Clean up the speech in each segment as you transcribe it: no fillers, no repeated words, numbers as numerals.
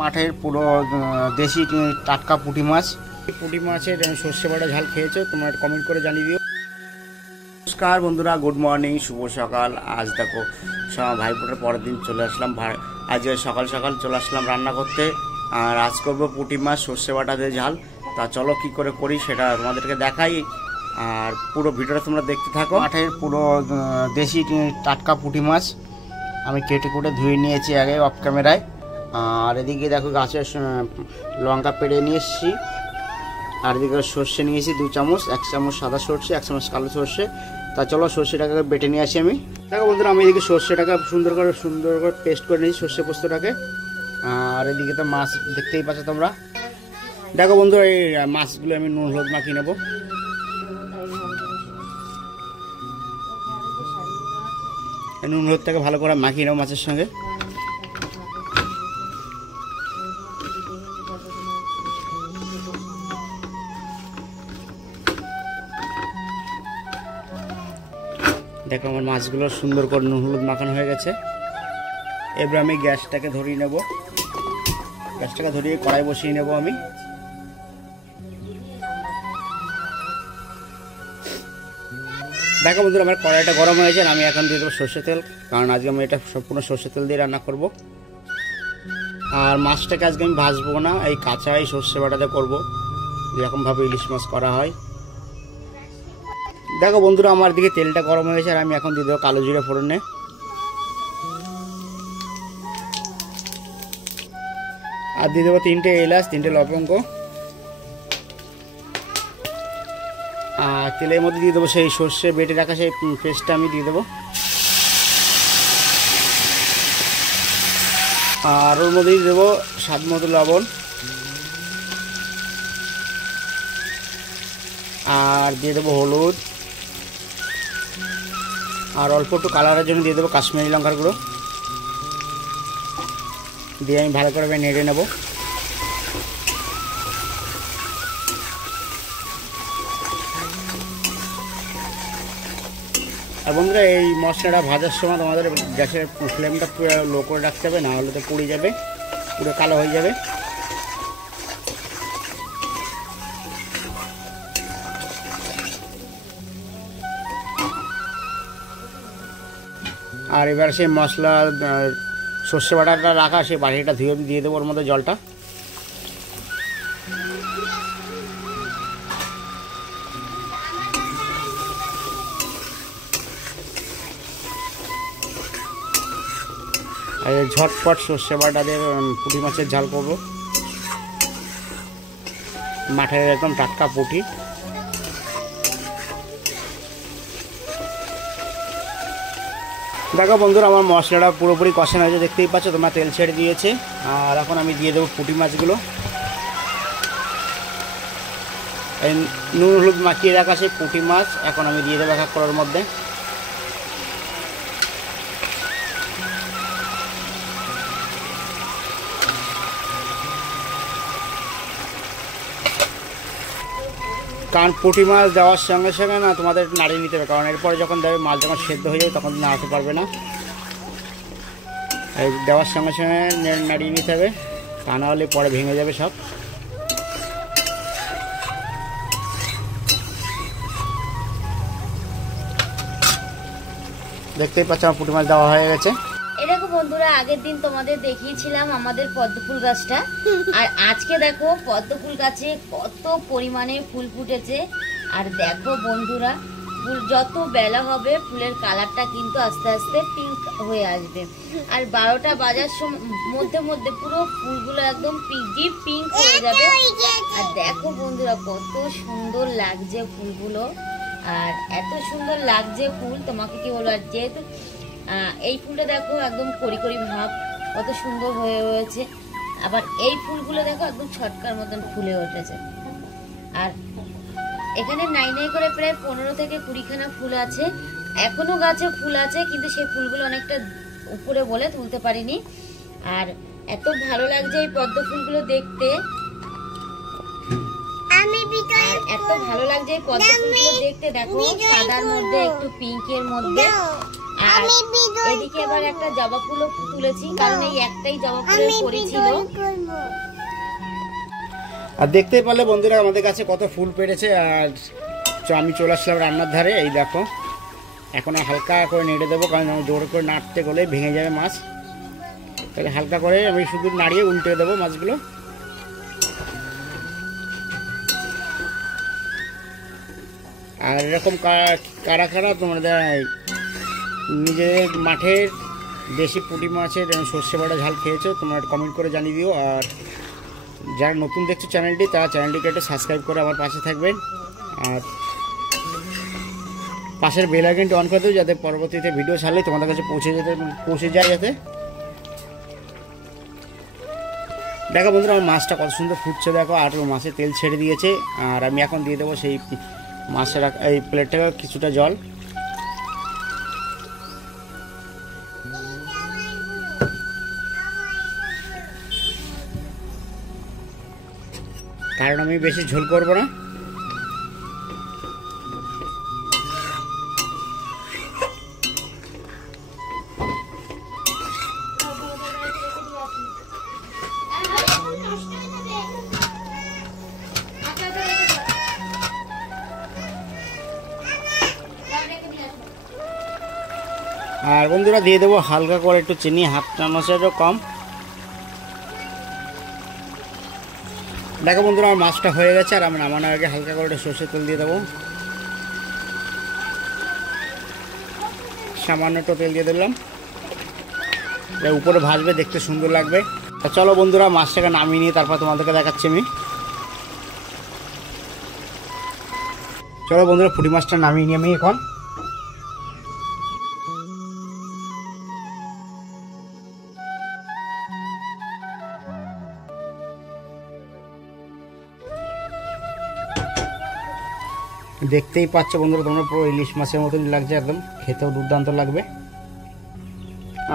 মাঠের পুরো দেশি টাটকা পুঁটি মাছ। পুঁটি মাছের সর্ষে বাটা ঝাল খেয়েছো? তোমরা কমেন্ট করে জানিয়ে দিও। নমস্কার বন্ধুরা, গুড মর্নিং, শুভ সকাল। আজ দেখো ভাইফোঁটার পরের দিন চলে আসলাম, আজকে সকাল সকাল চলে আসলাম রান্না করতে। আর আজ করবো পুঁটি মাছ সর্ষে বাটা দিয়ে ঝাল। তা চলো কি করে করি সেটা তোমাদেরকে দেখাই, আর পুরো ভিডিওটা তোমরা দেখতে থাকো। মাঠের পুরো দেশি টাটকা পুঁটি মাছ আমি কেটে কুটে ধুয়ে নিয়েছি আগে অফ ক্যামেরায়। আর এদিকে দেখো গাছের লঙ্কা পেড়ে নিয়ে এসেছি, আর এদিকে সর্ষে নিয়েছি 2 চামচ, 1 চামচ সাদা সর্ষে, 1 চামচ কালো সর্ষে। তা চলো সর্ষেটাকে বেটে নিয়ে আসি আমি। দেখো বন্ধুরা, আমি এদিকে সর্ষেটাকে সুন্দর করে পেস্ট করে নিয়েছি, সর্ষে পোস্তটাকে। আর এদিকে তো মাছ দেখতেই পাচ্ছ তোমরা। দেখো বন্ধুরা, এই মাছগুলো আমি নুন হলুদ মাখিয়ে নেবো। নুন হলুদটাকে ভালো করে মাখিয়ে নেবো মাছের সঙ্গে। দেখো আমার মাছগুলো সুন্দর করে নুন হলুদ মাখানো হয়ে গেছে। এবার আমি গ্যাসটাকে ধরিয়ে নেব, গ্যাসটাকে ধরিয়ে কড়াই বসিয়ে নেব আমি। দেখো বন্ধুরা, আমার কড়াইটা গরম হয়েছে, আমি এখন দিয়ে দেবো সর্ষে তেল, কারণ আজকে আমি এটা সম্পূর্ণ সর্ষে তেল দিয়ে রান্না করব। আর মাছটাকে আজকে আমি ভাজবো না, এই কাঁচাই সর্ষে বাটাতে করবো, যেরকমভাবে ইলিশ মাছ করা হয়। দেখো বন্ধুরা, আমার দিকে তেলটা গরম হয়ে গেছে, আর আমি এখন দিয়ে দেবো কালো জিরে ফোড়নে। আর দিয়ে দেবো 3টে এলাচ, 3টে লবঙ্গ। আর তেলের মধ্যে দিয়ে দেবো সেই সর্ষে বেটে রাখা সেই পেস্টটা আমি দিয়ে দেবো। আর ওর মধ্যে দিয়ে দেবো স্বাদ মতো লবণ। আর দিয়ে দেবো হলুদ। আর অল্প একটু কালারের জন্য দিয়ে দেবো কাশ্মীরি লঙ্কার গুঁড়ো। দিয়ে আমি ভালো করে নেড়ে নেব। আর বন্ধুরা, এই মশলাটা ভাজার সময় তোমাদের গ্যাসের ফ্লেমটা পুরো লো করে রাখতে হবে, না হলে তো পুড়ে যাবে, পুরো কালো হয়ে যাবে। আর এবার সেই মশলা সর্ষে বাটাটা রাখা সেই বাটিটা ধুয়ে দিয়ে দেবো ওর মধ্যে জলটা। আর ঝটপট সর্ষে বাটা দিয়ে পুঁটি মাছের ঝাল করবো, মাঠের একদম টাটকা পুঁটি। দেখো বন্ধুরা, আমার মশলাটা পুরোপুরি কষানো হয়েছে, দেখতেই পাচ্ছ তোমরা, তেল ছেড়ে দিয়েছে। আর এখন আমি দিয়ে দেবো পুঁটি মাছগুলো, এই নুন হলুদ মাখিয়ে রাখা সেই পুঁটি মাছ এখন আমি দিয়ে দেবো এক এক করার মধ্যে। কারণ পুঁটি মাছ দেওয়ার সঙ্গে সঙ্গে না তোমাদের নাড়িয়ে নিতে হবে, কারণ এরপরে যখন দেবে মাছ যখন সেদ্ধ হয়ে যাবে তখন নাড়াতে পারবে না। এই দেওয়ার সঙ্গে সঙ্গে নাড়িয়ে নিতে হবে, তা না হলে পরে ভেঙে যাবে সব। দেখতেই পাচ্ছ আমার পুঁটি মাছ দেওয়া হয়ে গেছে। দেখো বন্ধুরা, আগের দিন তোমাদের দেখিয়েছিলাম আমাদের পদ্ম ফুল গাছটা, আর আজকে দেখো পদ্ম ফুল গাছে কত পরিমাণে ফুল ফুটেছে। আর দেখো বন্ধুরা, ফুল যত বেলা হবে ফুলের কালারটা কিন্তু আস্তে আস্তে পিঙ্ক হয়ে আসবে। আর 12টা বাজার মধ্যে মধ্যে পুরো ফুলগুলো একদম ডিপ পিঙ্ক হয়ে যাবে। আর দেখো বন্ধুরা, কত সুন্দর লাগছে ফুলগুলো, আর এত সুন্দর লাগছে ফুল তোমাকে কি বলবো। আর যেহেতু এই ফুলটা দেখো একদম কড়ি কড়ি ভাব, কত সুন্দর হয়ে রয়েছে। আবার এই ফুলগুলো দেখো একদম ছটকার মতন ফুলে উঠেছে। আর এখানে নাই নাই করে প্রায় 15 থেকে 20খানা ফুল আছে, এখনো গাছে ফুল আছে, কিন্তু সেই ফুলগুলো অনেকটা উপরে বলে তুলতে পারিনি। আর এত ভালো লাগছে এই পদ্ম ফুলগুলো দেখতে, এত ভালো লাগছে এই পদ্ম ফুলগুলো দেখতে। দেখো সাদার মধ্যে একটু পিঙ্কের মধ্যে, আর এদিকে এবার একটা জবা ফুলও তুলেছি, কারণ এই একটাই জবা ফুলের কড়ি ছিল। আর দেখতেই পারলে বন্ধুরা আমাদের কাছে কত ফুল পেরেছে। আর আমি চলে আসলাম রান্নার ধারে। এই দেখো এখন হালকা করে নেড়ে দেবো, কারণ আমি জোর করে নাড়তে গেলে ভেঙে যাবে মাছ। তাহলে হালকা করে আমি শুধু নাড়িয়ে উল্টে দেবো মাছগুলো। আর এরকম কারা কারা তোমাদের নিজেদের মাঠের দেশি পুঁটি মাছের সর্ষে বাটা ঝাল খেয়েছো তোমরা কমেন্ট করে জানিয়ে দিও। আর যারা নতুন দেখছো চ্যানেলটি, তারা চ্যানেলটিকে একটু সাবস্ক্রাইব করে আমার পাশে থাকবেন। আর পাশের বেল আইকনটি অন করে দেবো, যাতে পরবর্তীতে ভিডিও ছাড়লে তোমাদের কাছে পৌঁছে যায় যাতে। দেখো বন্ধুরা আমার মাছটা কত সুন্দর ফুটছে, দেখো আর মাছে তেল ছেড়ে দিয়েছে। আর আমি এখন দিয়ে দেবো সেই মাছের এই প্লেটটাকে কিছুটা জল। কারণ আমি বেশি ঝোল করবো না। আর বন্ধুরা দিয়ে দেবো হালকা করে একটু চিনি, হাফ চামচেরও কম। দেখো বন্ধুরা আমার মাছটা হয়ে গেছে। আর আমি নামানোর আগে হালকা করে একটু সর্ষের তেল দিয়ে দেবো, সামান্য একটু তেল দিয়ে দিলাম। উপরে ভাজবে, দেখতে সুন্দর লাগবে। চলো বন্ধুরা মাছটাকে নামিয়ে নিয়ে তারপর তোমাদেরকে দেখাচ্ছি আমি। চলো বন্ধুরা পুঁটি মাছটা নামিয়ে নিয়ে আমি এখন দেখতেই পাচ্ছ বন্ধুরা তোমরা, পুরো ইলিশ মাছের মতনই লাগছে, একদম খেতেও দুর্দান্ত লাগবে।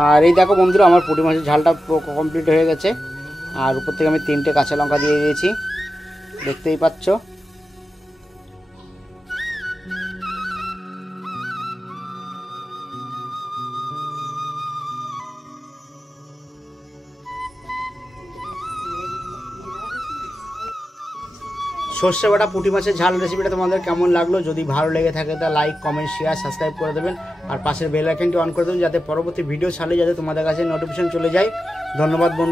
আর এই দেখো বন্ধুরা আমার পুঁটি মাছের ঝালটা পুরো কমপ্লিট হয়ে গেছে। আর উপর থেকে আমি 3টে কাঁচা লঙ্কা দিয়ে দিয়েছি, দেখতেই পাচ্ছ। সর্ষে বাটা পুঁটি মাছের ঝাল রেসিপিটা তোমাদের কেমন লাগলো? যদি ভালো লেগে থাকে তা লাইক, কমেন্ট, শেয়ার, সাবস্ক্রাইব করে দেবেন। আর পাশের বেল আইকনটি অন করে দেবেন, যাতে পরবর্তী ভিডিও ছাড়লে যাতে তোমাদের কাছে নোটিফিকেশন চলে যায়। ধন্যবাদ বন্ধু।